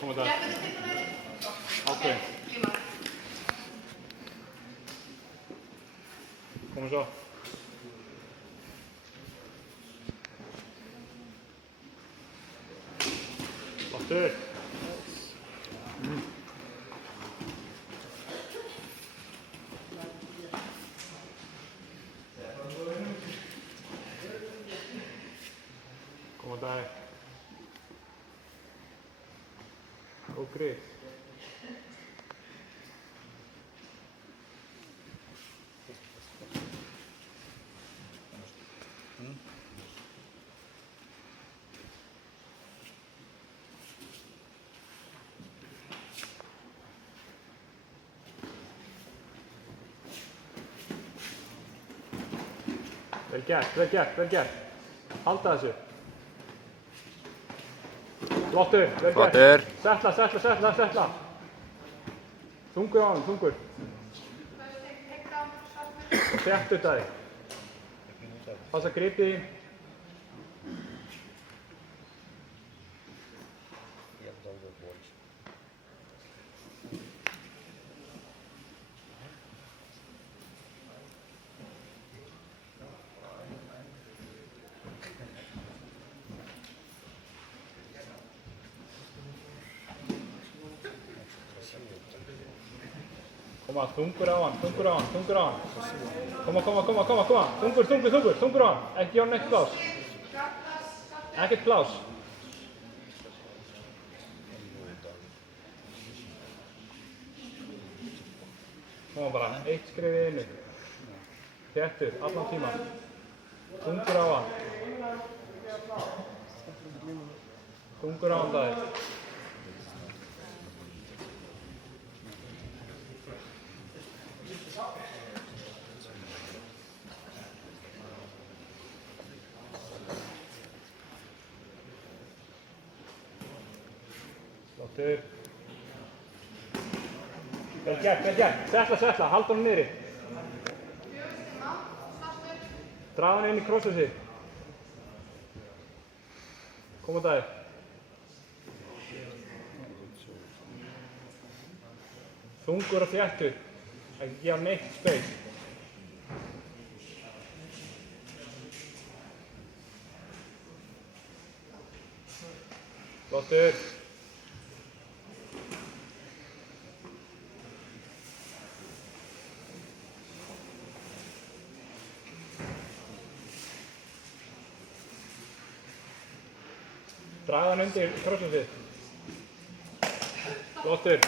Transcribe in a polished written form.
Come dai? Ok. Come so? Aftur. Come dai? Oh, great. Vel gert, vel gert, vel gert. Halda þessu. Flottur, vel gert. Flottur. Settla. Þungur á hann, þungur. Og þéttu þetta þig. Passa gripið í. Koma, þungur á hann. Koma. Þungur á hann. Ekki á hann ekkert pláss. Ekkert pláss. Koma bara, eitt skref í einu. Þéttur, allan tíman. Þungur á hann. Þungur á hann það. Flottur. Vel gert. Settla. Halda hann niðri. Draga hann inn í krossið. Koma það. Þungur og þéttur. Ekki gefa neitt space. Flottur. Draga hann undir krossið. Flottur.